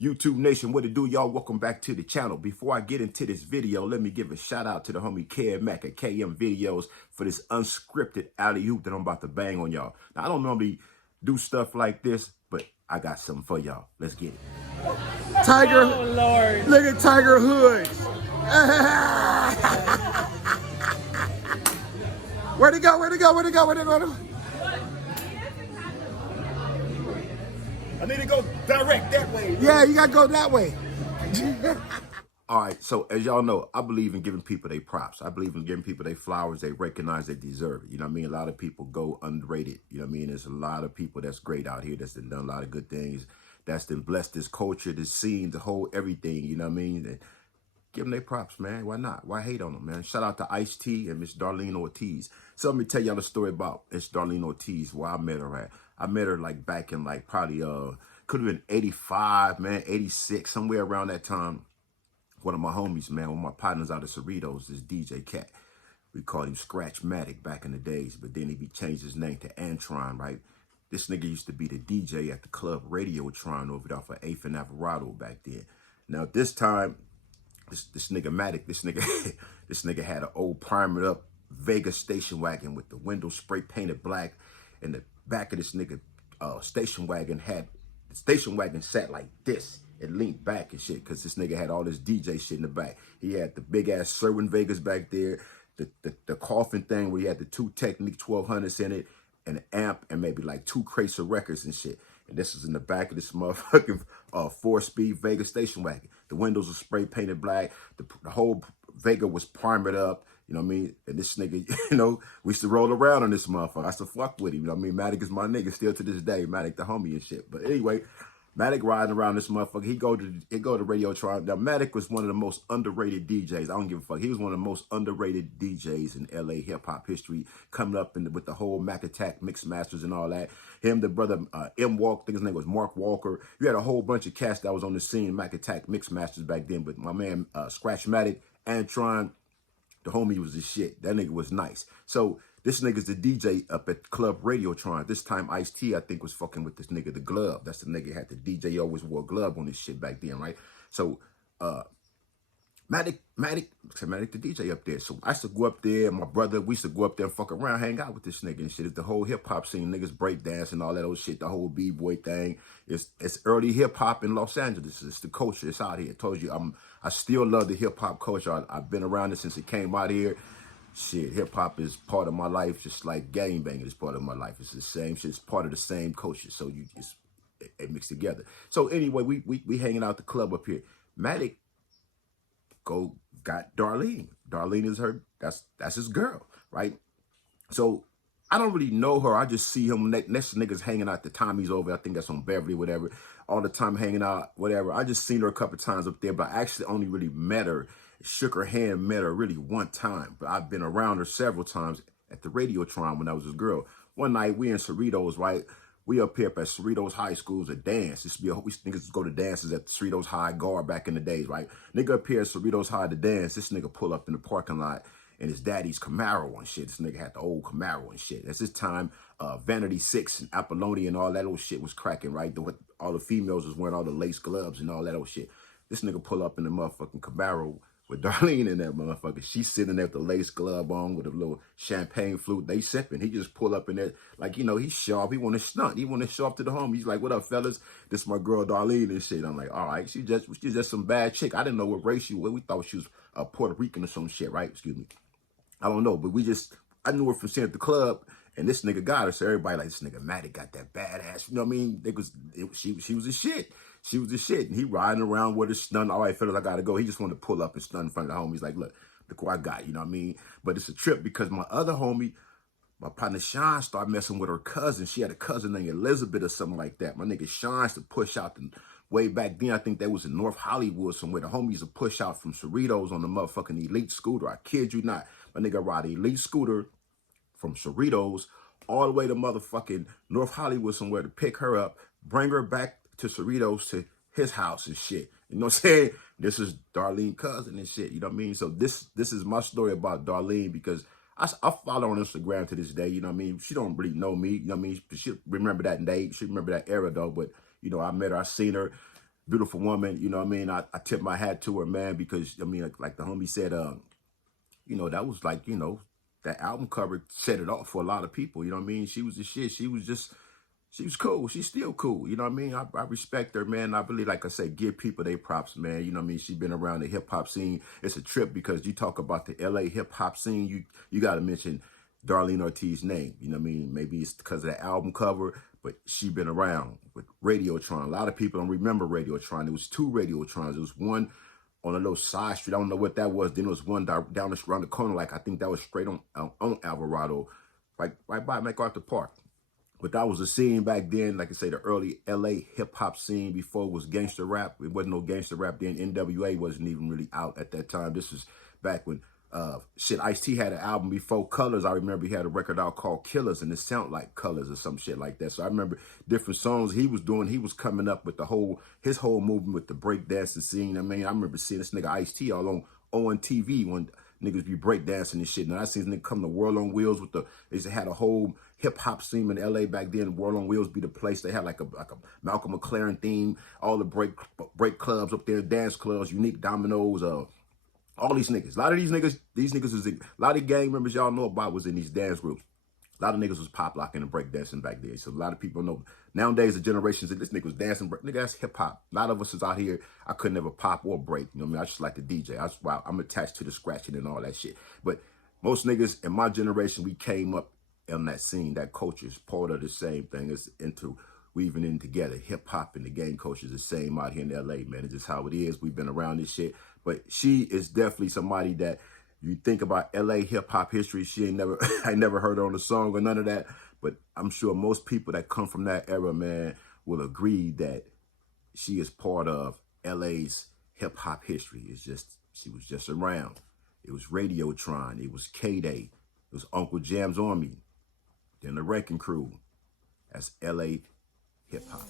YouTube Nation, what it do, y'all? Welcome back to the channel. Before I get into this video, let me give a shout out to the homie Kev Mack at KM Videos for this unscripted alley-oop that I'm about to bang on y'all. Now, I don't normally do stuff like this, but I got something for y'all. Let's get it. Tiger, oh, Lord. Look at Tiger Hoods. Where'd he go? Where'd he go? Where'd he go? Where'd he go? I need to go direct that way. Yeah, you gotta go that way. All right, so as y'all know, I believe in giving people their props. I believe in giving people their flowers they recognize they deserve it. You know what I mean? A lot of people go underrated. You know what I mean? There's a lot of people that's great out here that's done a lot of good things. That's been blessed this culture, this scene, the whole everything. You know what I mean? And give them their props, man. Why not? Why hate on them, man? Shout out to Ice-T and Miss Darlene Ortiz. So let me tell y'all the story about Miss Darlene Ortiz, where I met her at. I met her like back in like probably could have been 85, man, 86, somewhere around that time. One of my homies, man, one of my partners out of Cerritos, this DJ Cat. We called him Scratchmatic back in the days, but then he changed his name to Antron, right? This nigga used to be the DJ at the club Radiotron over there for 8th and Alvarado back then. Now this time, this nigga Matic, this nigga had an old primered up Vegas station wagon with the windows spray painted black, and the back of this nigga station wagon sat like this. It leaned back and shit, because this nigga had all this DJ shit in the back. He had the big ass Sherwin Vegas back there, the coffin thing where he had the 2 Technique 1200s in it, and an amp, and maybe like 2 crates of records and shit. And this was in the back of this motherfucking 4-speed Vega station wagon. The windows were spray painted black. The whole Vega was primered up. You know what I mean? And this nigga, you know, we used to roll around on this motherfucker. I used to fuck with him. You know what I mean? Matic is my nigga still to this day. Matic the homie and shit. But anyway, Matic riding around this motherfucker. He go to Radiotron. Now, Matic was one of the most underrated DJs. I don't give a fuck. He was one of the most underrated DJs in LA hip-hop history, coming up with the whole Mac Attack mix masters and all that. Him, the brother M Walk, I think his name was Mark Walker. You had a whole bunch of cats that was on the scene, Mac Attack mix masters back then. But my man Scratchmatic, Antron, the homie was the shit. That nigga was nice. So this nigga's the DJ up at Club Radiotron. This time Ice-T, I think, was fucking with this nigga, the Glove. That's the nigga had the DJ always wore a glove on this shit back then, right? So Matic the DJ up there. So I used to go up there, my brother, we used to go up there and fuck around, hang out with this nigga and shit. It's the whole hip-hop scene, niggas break dance and all that old shit, the whole b-boy thing. It's early hip-hop in Los Angeles. It's the culture. It's out here. I told you, I still love the hip-hop culture. I've been around it since it came out here. Shit, hip-hop is part of my life, just like gangbanging is part of my life. It's the same shit. It's part of the same culture. So it mixed together. So anyway, we hanging out the club up here. Matic got Darlene. Darlene is that's his girl, right? So I don't really know her. I just see him next niggas hanging out the time he's over. I think that's on Beverly, whatever. All the time hanging out, whatever. I just seen her a couple times up there, but I actually only really met her, shook her hand, met her really one time. But I've been around her several times at the Radiotron when I was his girl. One night we in Cerritos, right? We up here at Cerritos High School's a dance. We niggas go to dances at Cerritos High Guard back in the days, right? Nigga up here at Cerritos High to dance. This nigga pull up in the parking lot and his daddy's Camaro and shit. This nigga had the old Camaro and shit. That's this time, Vanity 6 and Apollonia and all that old shit was cracking, right? All the females was wearing all the lace gloves and all that old shit. This nigga pull up in the motherfucking Camaro with Darlene in that motherfucker. She's sitting there with the lace glove on with a little champagne flute. They sipping. He just pull up in there like, you know, he's sharp. He want to stunt. He want to show up to the home. He's like, what up, fellas? This my girl Darlene and shit. I'm like, all right, she's just some bad chick. I didn't know what race she was. We thought she was Puerto Rican or some shit, right? Excuse me. I don't know, but I knew her from seeing at the club, and this nigga got her. So everybody like, this nigga Matic got that badass. You know what I mean? She was the shit. She was the shit. And he riding around with her stun. All right, fellas, I gotta go. He just wanted to pull up and stun in front of the homies. Like, look what I got. You know what I mean? But it's a trip because my other homie, my partner Sean, started messing with her cousin. She had a cousin named Elizabeth or something like that. My nigga Sean used to push out way back then. I think that was in North Hollywood somewhere. The homies would push out from Cerritos on the motherfucking Elite scooter. I kid you not. My nigga ride an Elite scooter from Cerritos all the way to motherfucking North Hollywood somewhere to pick her up, bring her back to Cerritos to his house and shit. You know what I'm saying? This is Darlene cousin and shit. You know what I mean? So this is my story about Darlene because I follow her on Instagram to this day. You know what I mean? She don't really know me. You know what I mean? She remember that day. She remember that era though. But, you know, I met her. I seen her. beautiful woman. You know what I mean? I tip my hat to her, man, because I mean, like the homie said, you know, that was like, you know, that album cover set it off for a lot of people. You know what I mean? She was the shit. She was cool. She's still cool. You know what I mean? I respect her, man. I really, like I say, give people their props, man. You know what I mean? She's been around the hip hop scene. It's a trip because you talk about the LA hip hop scene. You got to mention Darlene Ortiz's name. You know what I mean? Maybe it's because of the album cover, but she been around with Radiotron. A lot of people don't remember Radiotron. There was two Radiotrons. There was one on a little side street. I don't know what that was. Then there was one down around the corner. Like, I think that was straight on Alvarado, right by MacArthur Park. But that was a scene back then, like I say, the early LA hip hop scene before it was gangster rap. It wasn't no gangster rap then. NWA wasn't even really out at that time. This was back when Ice-T had an album before Colors. I remember he had a record out called Killers, and it sounded like Colors or some shit like that. So I remember different songs he was doing. He was coming up with his whole movement with the breakdancing scene. I mean, I remember seeing this nigga Ice-T all on TV when niggas be breakdancing and shit. And I seen this nigga come to World on Wheels with they had a whole hip hop scene in LA back then. World on Wheels be the place. They had like a Malcolm McLaren theme, all the break clubs up there, dance clubs, Unique Dominoes, all these niggas. A lot of these niggas is a lot of gang members y'all know about was in these dance groups. A lot of niggas was pop locking and break dancing back then. So a lot of people know. Nowadays, the generations that this nigga was dancing, nigga, that's hip hop. A lot of us is out here, I couldn't never pop or break. You know what I mean? I just like the DJ. I'm attached to the scratching and all that shit. But most niggas in my generation, we came up on that scene. That culture is part of the same thing. It's into weaving in together. Hip hop and the gang culture is the same out here in LA, man. It's just how it is. We've been around this shit. But she is definitely somebody that you think about LA hip hop history. She I never heard her on a song or none of that. But I'm sure most people that come from that era, man, will agree that she is part of LA's hip hop history. It's just, she was just around. It was Radiotron. It was K-Day. It was Uncle Jam's Army. Then the Wrecking Crew. That's LA hip hop.